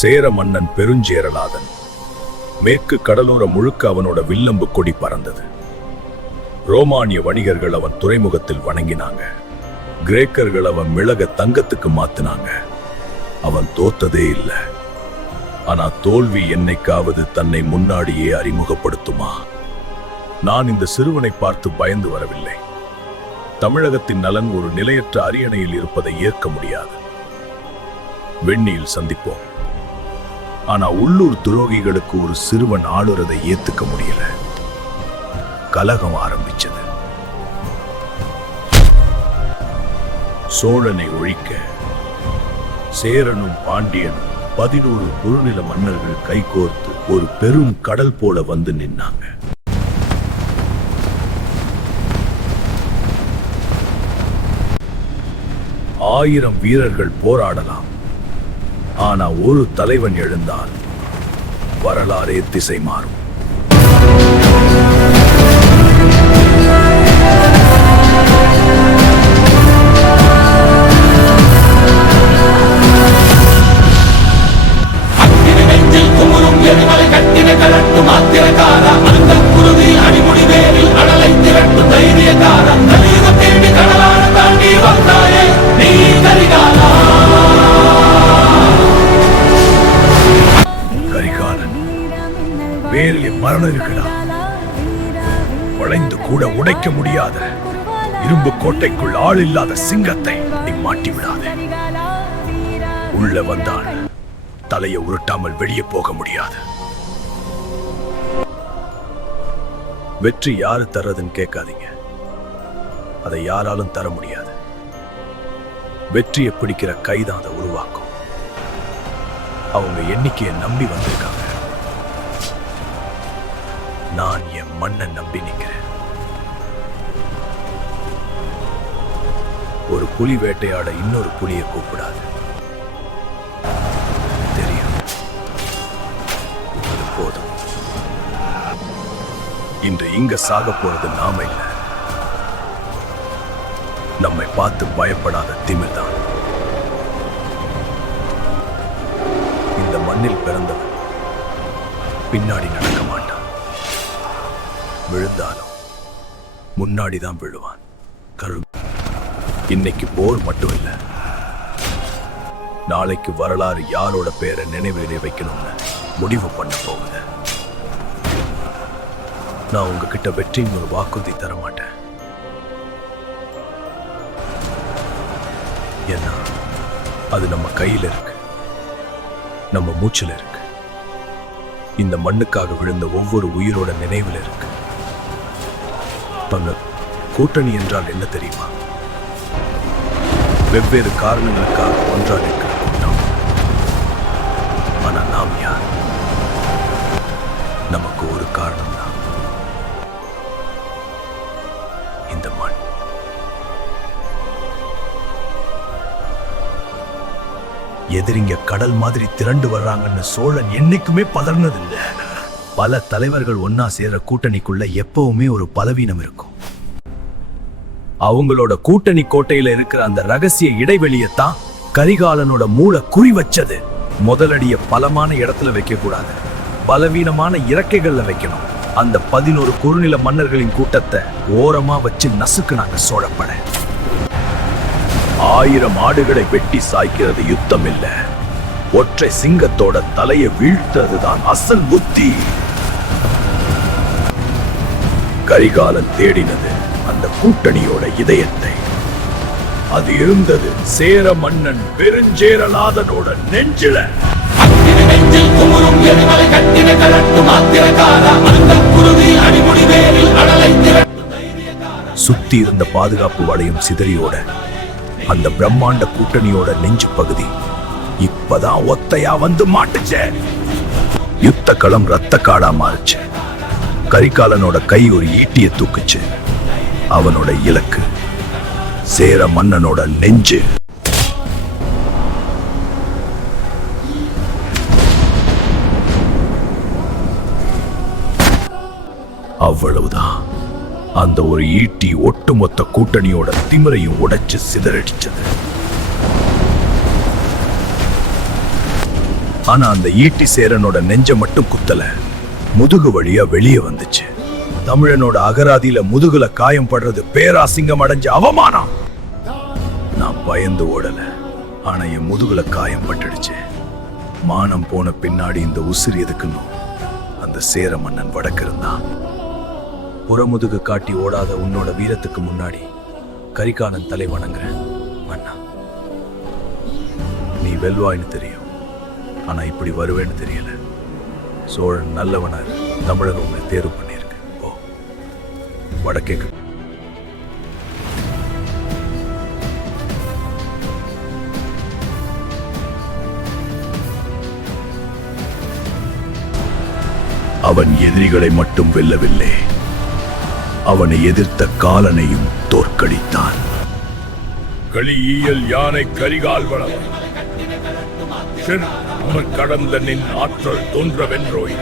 சேர மன்னன் பெருஞ்சேரலாதன். மேற்கு கடலோரம் முழுக்க அவனோட வில்லம்பு கொடி பறந்தது. ரோமானிய வணிகர்கள் அவன் துறைமுகத்தில் வணங்கினாங்க. கிரேக்கர்கள் அவன் மிளக தங்கத்துக்கு மாத்தினாங்க. அவன் தோத்ததே இல்லை. ஆனா தோல்வி என்னைக்காவது தன்னை முன்னாடியே அறிமுகப்படுத்துமா? நான் இந்த சிறுவனை பார்த்து பயந்து வரவில்லை. தமிழகத்தின் நலன் ஒரு நிலையற்ற அரியணையில் இருப்பதை ஏற்க முடியாது. வெண்ணியில் சந்திப்போம். ஆனா உள்ளூர் துரோகிகளுக்கு ஒரு சிறுவன் ஆளுறதை ஏத்துக்க முடியல. கலகம் ஆரம்பிச்சது. சோழனை ஒழிக்க சேரனும் பாண்டியனும் 11 குறுநில மன்னர்கள் கைகோர்த்து ஒரு பெரும் கடல் போல வந்து நின்னாங்க. ஆயிரம் வீரர்கள் போராடலாம். ஆனா ஒரு தலைவன் எழுந்தால் வரலாறே திசை மாறும். மரணம் இருக்குடா. வளைந்து கூட உடைக்க முடியாத இரும்பு கோட்டைக்குள் ஆள் இல்லாத சிங்கத்தை நீ மாட்டி விடாதே. உள்ள வந்தால் தலையை உருட்டாமல் வெளியே போக முடியாது. வெற்றி யாரு தர்றதுன்னு கேட்காதீங்க. அதை யாராலும் தர முடியாது. வெற்றியை பிடிக்கிற கைதான் அதை உருவாக்கும். அவங்க எண்ணிக்கையை நம்பி வந்திருக்காங்க. நான் என் மண்ணை நம்பி நிற்கிறேன். ஒரு புலி வேட்டையாட இன்னொரு புலியை கூப்பிடாது. தெரியும். அது போதும். இன்று இங்க சாக போறது நாம இல்ல. நம்மை பார்த்து பயப்படாத திமிர்தான். இந்த மண்ணில் பிறந்தவன் பின்னாடி நடக்க மாட்டான். விழுந்தாலும் முன்னாடிதான் விழுவான். இன்னைக்கு போர் மட்டும் இல்ல, நாளைக்கு வரலாறு யாரோட பேரை நினைவிலே வைக்கணும்னு முடிவு பண்ண போகுது. நான் உங்ககிட்ட வெற்றியின் ஒரு வாக்குறுதி தர மாட்டேன். ஏன்னா அது நம்ம கையில இருக்கு, நம்ம மூச்சில் இருக்கு. இந்த மண்ணுக்காக விழுந்த ஒவ்வொரு உயிரோட நினைவில் இருக்கு. கூட்டணி என்றால் என்ன தெரியுமா? வெவ்வேறு காரணங்களுக்காக ஒன்றாக இருக்கிற கூட்டம். ஆனா நாம் யார்? நமக்கு ஒரு காரணம் தான், இந்த மண். எதிரிங்க கடல் மாதிரி திரண்டு வர்றாங்கன்னு சோழன் என்னைக்குமே பதறினதில்லை. பல தலைவர்கள் ஒன்னா சேர கூட்டணிக்குள்ள எப்பவுமே ஒரு பலவீனம் இருக்கும். அவங்களோட கூட்டணி கோட்டையில இருக்கிற அந்த ரகசிய இடைவெளியத்தான் கரிகாலனோட மூளை குறி வச்சது. முதலடிய பலமான இடத்துல வைக்க கூடாது, பலவீனமான இறக்கைகள்ல வைக்கணும். அந்த 11 குறுநில மன்னர்களின் கூட்டத்தை ஓரமா வச்சு நசுக்குனாங்க சோழப்பட. 1000 ஆடுகளை வெட்டி சாய்க்கிறது யுத்தம் இல்ல, ஒற்றை சிங்கத்தோட தலையை வீழ்த்ததுதான் அசல் புத்தி. கரிகாலன் தேடினது அந்த கூட்டணியோட இதயத்தை. அது இருந்தது சேர மன்னன் பெருஞ்சேரலாதனோட நெஞ்சில. சுத்தி இருந்த பாதுகாப்பு வளையம் சிதறியோட அந்த பிரம்மாண்ட கூட்டணியோட நெஞ்சு பகுதி இப்பதான் ஒத்தையா வந்து மாட்டுச்சு. யுத்த களம் ரத்த காடா மாறுச்சு. கரிகாலனோட கை ஒரு ஈட்டியை தூக்குச்சு. அவனோட இலக்கு சேர மன்னனோட நெஞ்சு. அவ்வளவுதான். அந்த ஒரு ஈட்டி ஒட்டுமொத்த கூட்டணியோட திமிரையும் உடைச்சு சிதறடிச்சது. ஆனா அந்த ஈட்டி சேரனோட நெஞ்ச மட்டும் குத்தல, முதுகு வழியா வெளியே வந்துச்சு. தமிழனோட அகராதியில முதுகுல காயம் படுறது பேராசிங்கம் அடைஞ்ச அவமானம். நான் பயந்து ஓடல, ஆனா என் முதுகுல காயம் பட்டுடுச்சு. மானம் போன பின்னாடி இந்த உசிறு எதுக்குன்னு அந்த சேர மன்னன் வடக்கு இருந்தான். புறமுதுகு காட்டி ஓடாத உன்னோட வீரத்துக்கு முன்னாடி கரிகாலன் தலை வணங்குறேன் மன்னா. நீ வெல்வாய்னு தெரியும், ஆனா இப்படி வருவேன்னு தெரியல. சோழன் நல்லவனார், தமிழகம் உன்னை தேர்வு பண்ணியிருக்கு. ஓ வடக்கே. அவன் எதிரிகளை மட்டும் வெல்லவில்லை, அவனை எதிர்த்த காலனையும் தோற்கடித்தான். களியல் யானை கரிகால் வளவன் அவன் கடந்த நின் ஆற்றல் தோன்றவென்றோய்.